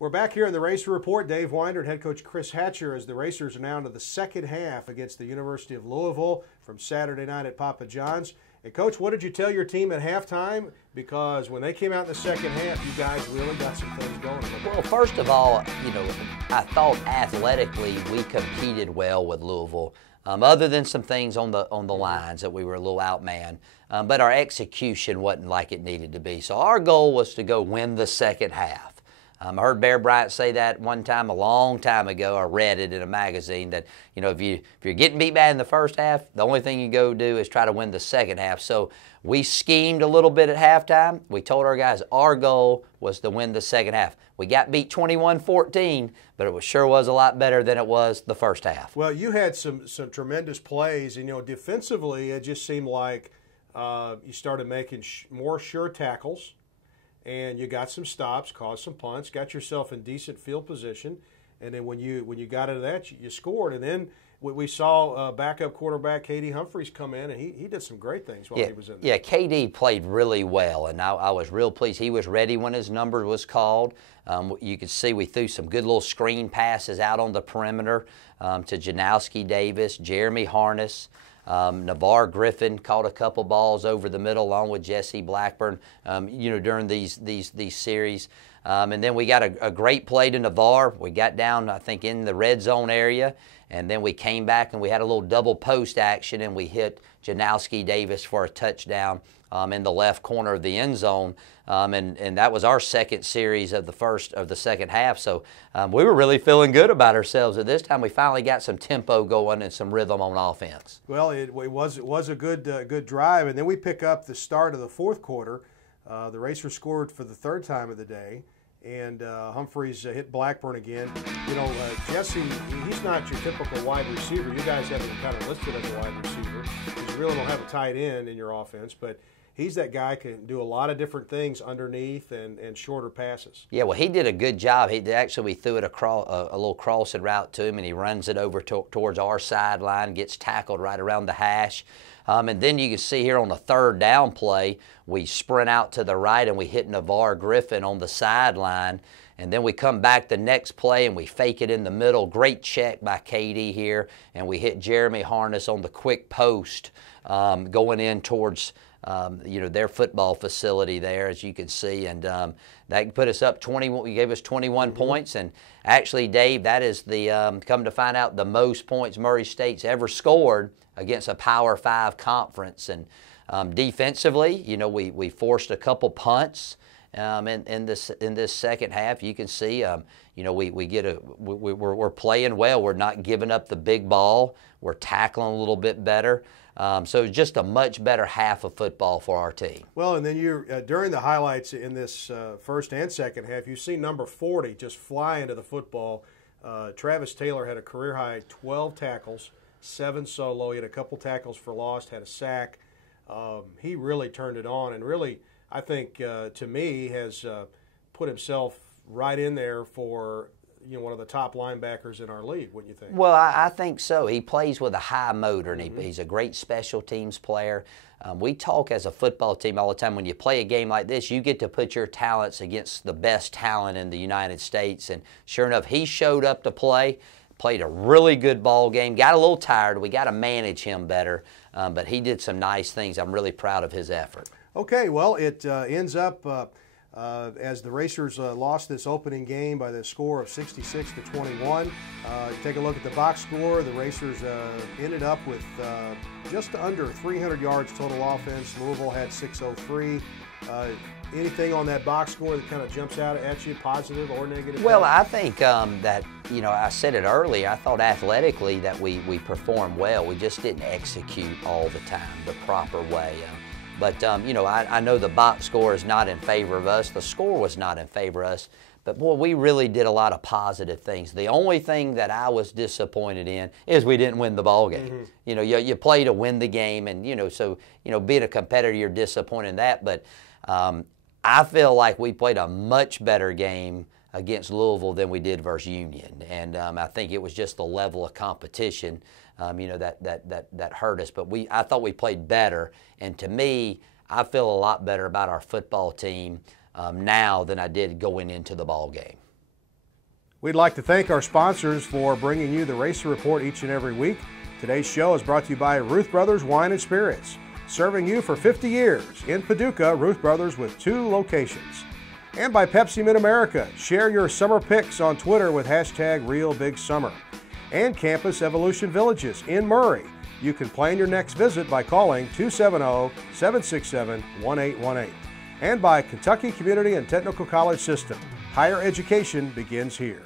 We're back here in the Racer Report. Dave Winder and head coach Chris Hatcher as the Racers are now into the second half against the University of Louisville from Saturday night at Papa John's. And, Coach, what did you tell your team at halftime? Because when they came out in the second half, you guys really got some things going. Well, first of all, I thought athletically we competed well with Louisville. Other than some things on the lines that we were a little outmanned, but our execution wasn't like it needed to be. So our goal was to go win the second half. I heard Bear Bryant say that one time a long time ago. I read it in a magazine that, if you're getting beat bad in the first half, the only thing you go do is try to win the second half. So we schemed a little bit at halftime. We told our guys our goal was to win the second half. We got beat 21-14, but it sure was a lot better than it was the first half. Well, you had some tremendous plays, and defensively it just seemed like you started making more sure tackles. And you got some stops, caused some punts, got yourself in decent field position, and then when you got into that, you scored. And then we saw backup quarterback KD Humphreys come in, and he did some great things while he was in there. Yeah, KD played really well, and I was real pleased. He was ready when his number was called. You could see we threw some good little screen passes out on the perimeter to Janowski Davis, Jeremy Harness. Navarre Griffin caught a couple balls over the middle along with Jesse Blackburn, during these series. And then we got a great play to Navarre. We got down, I think, in the red zone area, and then we came back and we had a little double post action, and we hit Janowski Davis for a touchdown in the left corner of the end zone. And that was our second series of the second half. So we were really feeling good about ourselves at this time. We finally got some tempo going and some rhythm on offense. Well, it was a good drive, and then we pick up the start of the fourth quarter. The Racers scored for the third time of the day, and Humphreys hit Blackburn again. Jesse, he's not your typical wide receiver. You guys have him kind of listed as a wide receiver because you really don't have a tight end in your offense, but he's that guy who can do a lot of different things underneath and shorter passes. Yeah, well, he did a good job. We threw it across a little crossing route to him, and he runs it over towards our sideline, gets tackled right around the hash. And then you can see here on the third down play, we sprint out to the right and we hit Navarre Griffin on the sideline. And then we come back the next play and we fake it in the middle. Great check by KD here. And we hit Jeremy Harness on the quick post going in towards their football facility there, as you can see. And that put us up 21. He gave us 21 points. And actually, Dave, that is come to find out, the most points Murray State's ever scored against a Power 5 conference. And defensively, we forced a couple punts in this second half. You can see, we're playing well. We're not giving up the big ball. We're tackling a little bit better. So just a much better half of football for our team. Well, and then during the highlights in this first and second half, you see number 40 just fly into the football. Travis Taylor had a career-high 12 tackles, 7 solo. He had a couple tackles for loss, had a sack. He really turned it on, and really, I think, to me, has put himself right in there for one of the top linebackers in our league. What do you think? Well, I think so. He plays with a high motor, and he's a great special teams player. We talk as a football team all the time, when you play a game like this, you get to put your talents against the best talent in the United States. And sure enough, he showed up to play, played a really good ball game, got a little tired. We got to manage him better, but he did some nice things. I'm really proud of his effort. Okay, well, it ends up as the Racers lost this opening game by the score of 66-21. Take a look at the box score. The Racers ended up with just under 300 yards total offense. Louisville had 603. Anything on that box score that kind of jumps out at you, positive or negative? Well, I think that, I said it earlier, I thought athletically that we performed well. We just didn't execute all the time the proper way. But, I know the box score is not in favor of us. The score was not in favor of us. But, boy, we really did a lot of positive things. The only thing that I was disappointed in is we didn't win the ball game. You play to win the game, and, being a competitor, you're disappointed in that. But I feel like we played a much better game against Louisville than we did versus Union. And I think it was just the level of competition that hurt us. But I thought we played better. And to me, I feel a lot better about our football team now than I did going into the ball game. We'd like to thank our sponsors for bringing you the Racer Report each and every week. Today's show is brought to you by Ruth Brothers Wine and Spirits, serving you for 50 years. In Paducah, Ruth Brothers with 2 locations. And by Pepsi Mid-America. Share your summer picks on Twitter with hashtag RealBigSummer. And Campus Evolution Villages in Murray. You can plan your next visit by calling 270-767-1818. And by Kentucky Community and Technical College System. Higher education begins here.